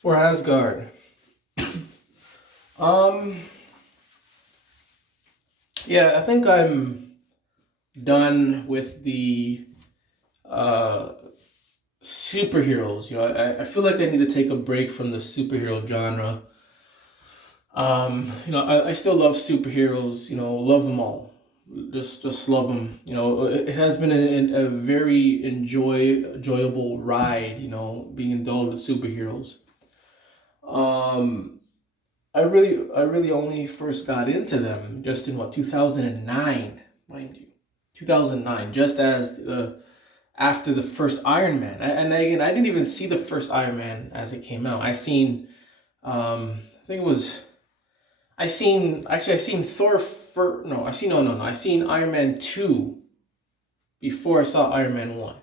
For Asgard. Um, yeah, I think I'm done with the uh superheroes. I feel like I need to take a break from the superhero genre. I still love superheroes, love them all. Just love them. It has been a very enjoyable ride, being indulged with superheroes. Um, I really only first got into them just in 2009, mind you, 2009, just as after the first Iron Man. And again, I didn't even see the first Iron Man as it came out. I think it was I seen Thor first. No, I seen no no no. I seen Iron Man 2 before I saw Iron Man 1.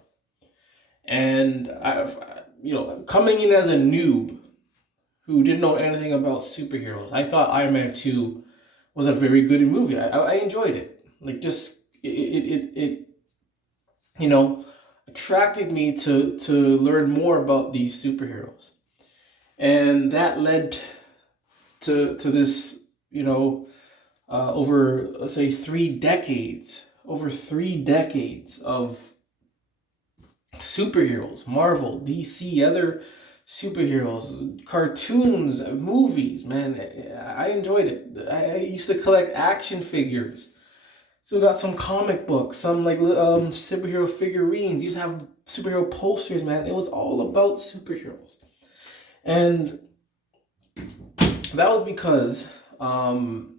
And coming in as a noob who didn't know anything about superheroes, I thought Iron Man 2 was a very good movie. I enjoyed it. Like, just it attracted me to learn more about these superheroes. And that led to this, over, let's say, over 3 decades of superheroes, Marvel, DC, other superheroes, cartoons, movies. Man, I enjoyed it. I used to collect action figures. Still got some comic books, some like superhero figurines. Used to have superhero posters. Man, it was all about superheroes, and that was because um,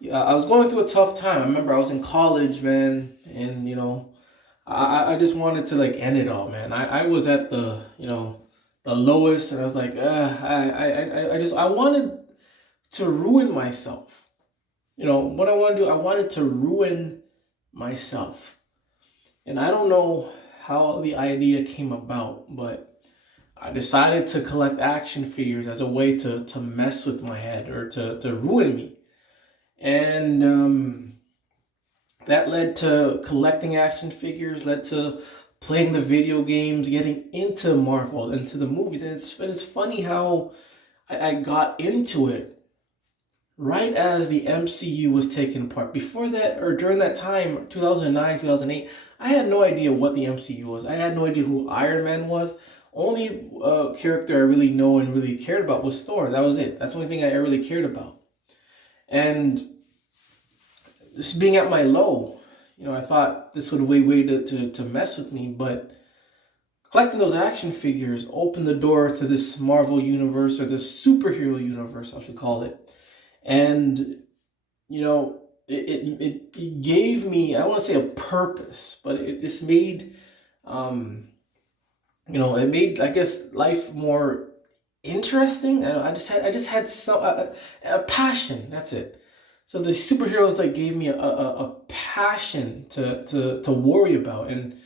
yeah, I was going through a tough time. I remember I was in college, man, and I just wanted to like end it all, man. I was at the lowest, and I was like, I wanted to ruin myself. What I want to do, I wanted to ruin myself, and I don't know how the idea came about, but I decided to collect action figures as a way to mess with my head or to ruin me. And that led to collecting action figures, led to playing the video games, getting into Marvel, into the movies. And it's funny how I got into it right as the MCU was taking apart. Before that, or during that time, 2009, 2008, I had no idea what the MCU was. I had no idea who Iron Man was. Only character I really know and really cared about was Thor. That was it. That's the only thing I really cared about. And just being at my low, I thought this would way to mess with me, but collecting those action figures opened the door to this Marvel universe, or this superhero universe, I should call it. And it gave me, I want to say, a purpose, but it just made it made, I guess, life more interesting. I just had some a passion. That's it. So the superheroes like gave me a passion to worry about. And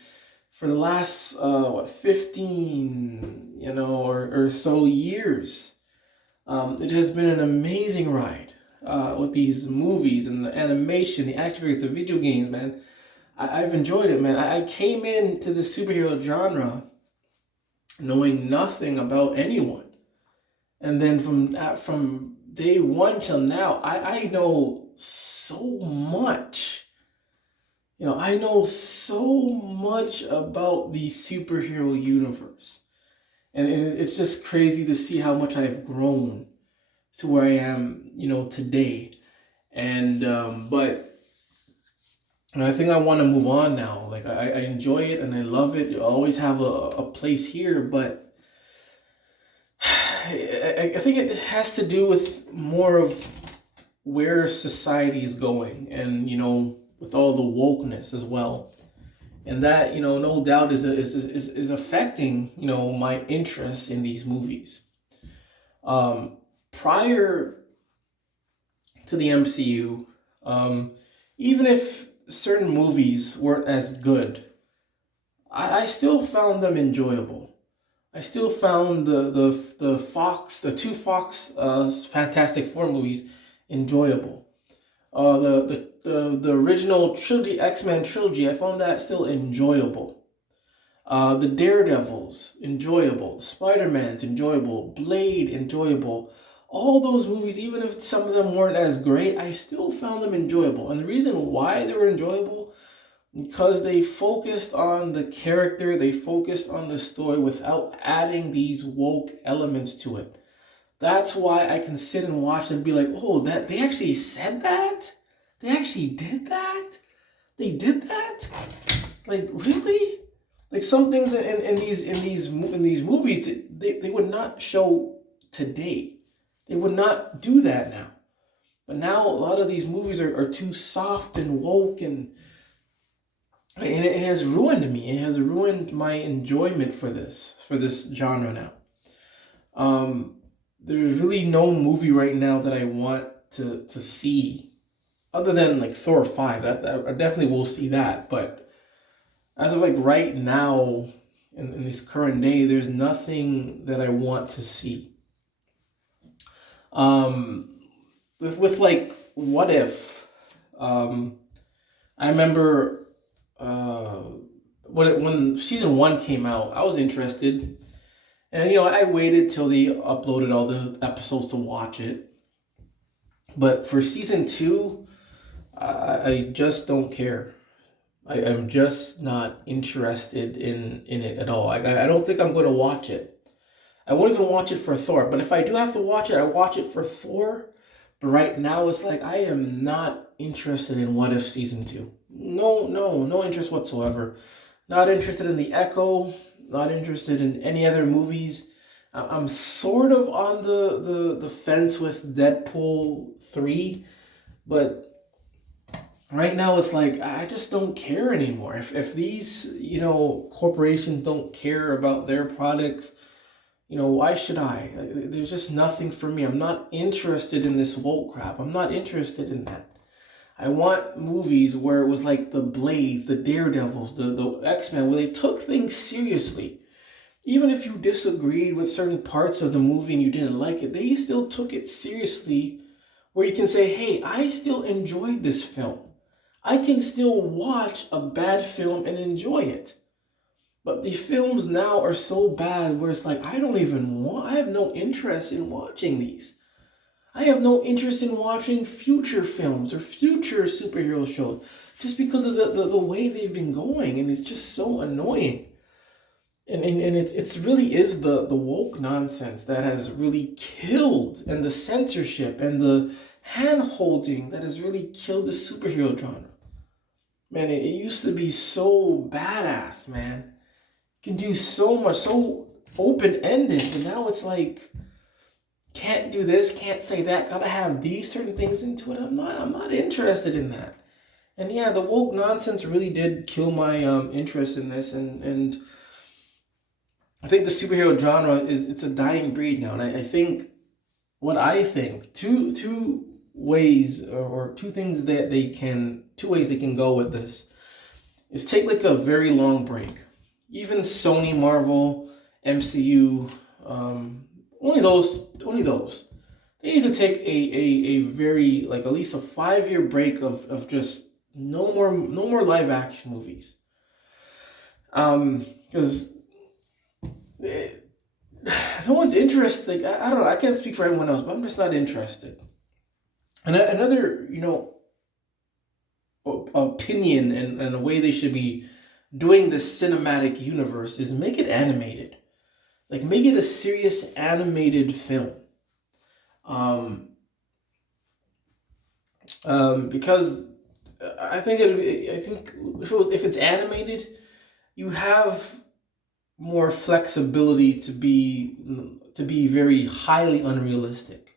for the last 15 or so years, it has been an amazing ride with these movies and the animation, the action figures, the video games. Man, I've enjoyed it, man. I came into the superhero genre knowing nothing about anyone. And then from day one till now, I know so much. I know so much about the superhero universe. And it's just crazy to see how much I've grown to where I am, today. And but I think I want to move on now. Like, I enjoy it and I love it. You always have a place here, but I think it just has to do with more of where society is going, and with all the wokeness as well, and that no doubt is affecting my interest in these movies. Prior to the MCU, even if certain movies weren't as good, I still found them enjoyable. I still found the two Fox Fantastic Four movies enjoyable. The original trilogy, X-Men trilogy, I found that still enjoyable. The Daredevils, enjoyable. Spider-Man's enjoyable. Blade, enjoyable. All those movies, even if some of them weren't as great, I still found them enjoyable. And the reason why they were enjoyable, because they focused on the character, they focused on the story without adding these woke elements to it. That's why I can sit and watch and be like, oh, that they actually said that? They actually did that? They did that? Like, really? Like, some things in these movies, they would not show today. They would not do that now. But now a lot of these movies are too soft and woke, and it has ruined me. It has ruined my enjoyment for this genre now. There's really no movie right now that I want to see, other than like Thor 5. That I definitely will see that. But as of like right now, in this current day, there's nothing that I want to see. With like What If, I remember when season 1 came out, I was interested, and I waited till they uploaded all the episodes to watch it. But for season 2, I just don't care. I'm just not interested in it at all. I don't think I'm going to watch it. I won't even watch it for Thor. But if I do have to watch it, I watch it for Thor. But right now, it's like I am not interested in What If season 2. No interest whatsoever. Not interested in The Echo. Not interested in any other movies. I'm sort of on the fence with Deadpool 3. But right now, it's like I just don't care anymore. If these corporations don't care about their products, why should I? There's just nothing for me. I'm not interested in this woke crap. I'm not interested in that. I want movies where it was like the Blades, the Daredevils, the X-Men, where they took things seriously. Even if you disagreed with certain parts of the movie and you didn't like it, they still took it seriously, where you can say, hey, I still enjoyed this film. I can still watch a bad film and enjoy it. But the films now are so bad where it's like, I have no interest in watching these. I have no interest in watching future films or future superhero shows just because of the way they've been going. And it's just so annoying. And it's really is the woke nonsense that has really killed, and the censorship and the hand-holding that has really killed the superhero genre. Man, it used to be so badass, man. Can do so much, so open-ended, but now it's like, can't do this, can't say that, gotta have these certain things into it. I'm not interested in that. And yeah, the woke nonsense really did kill my interest in this, and I think the superhero genre it's a dying breed now. And I think two ways or two ways they can go with this is take like a very long break. Even Sony, Marvel, MCU, only those. They need to take a very, like, at least a 5-year break of just no more live action movies. Because no one's interested. Like, I don't know. I can't speak for everyone else, but I'm just not interested. And another, opinion and a way they should be doing this cinematic universe is make it animated. Like, make it a serious animated film. Because I think if it's animated, you have more flexibility to be very highly unrealistic.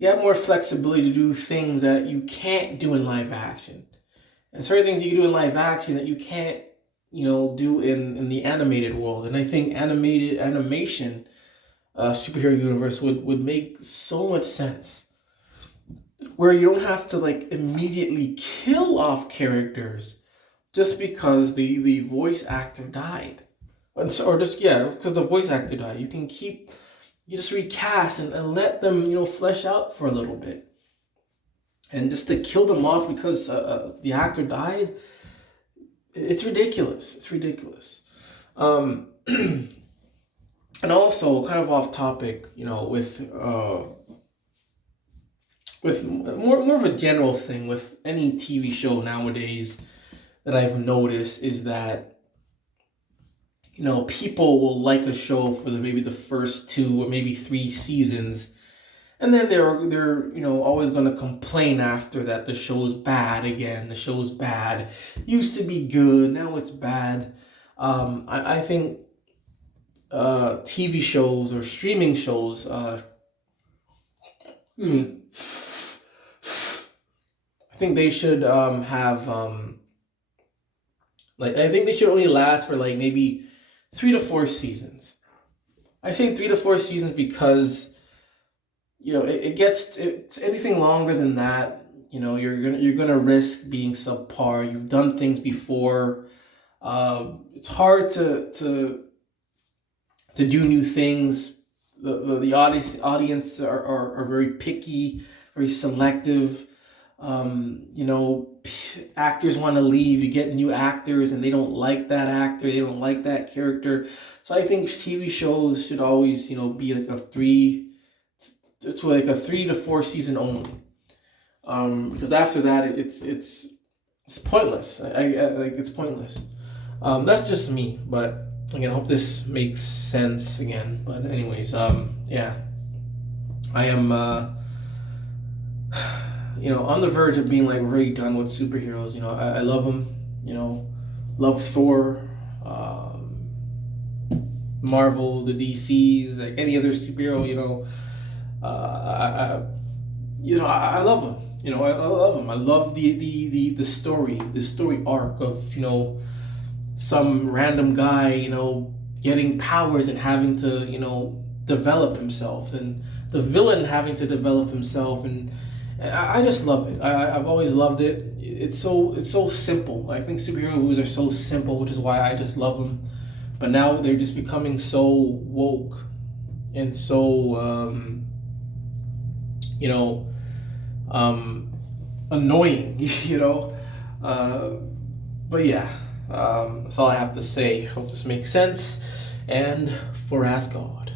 You have more flexibility to do things that you can't do in live action, and certain things you can do in live action that you can't do in the animated world. And I think animation superhero universe would make so much sense, where you don't have to like immediately kill off characters just because the voice actor died, because the voice actor died. You just recast and let them flesh out for a little bit. And just to kill them off because the actor died, it's ridiculous. Um, and also, kind of off topic, with more of a general thing with any TV show nowadays that I've noticed is that people will like a show for maybe the first two or maybe three seasons, and then they're always gonna complain after that the show's bad again. The show's bad. Used to be good, now it's bad. I think TV shows or streaming shows. I think they should have I think they should only last for like maybe 3 to 4 seasons. I say 3 to 4 seasons because it's anything longer than that. You're gonna risk being subpar. You've done things before. It's hard to do new things. The audience are very picky, very selective. Actors want to leave. You get new actors, and they don't like that actor. They don't like that character. So I think TV shows should always, be like a 3 to 4 season only. Because after that, it's pointless. It's pointless. That's just me, but again, I hope this makes sense again. But anyways, yeah, I am. On the verge of being like very done with superheroes. I love them. Love Thor, Marvel, the DCs, like any other superhero. I love them. I love them. I love the story arc of some random guy getting powers and having to develop himself, and the villain having to develop himself, and I just love it. I've always loved it. It's so simple. I think superhero movies are so simple, which is why I just love them. But now they're just becoming so woke and so annoying. But yeah, that's all I have to say. Hope this makes sense. And for Asgard.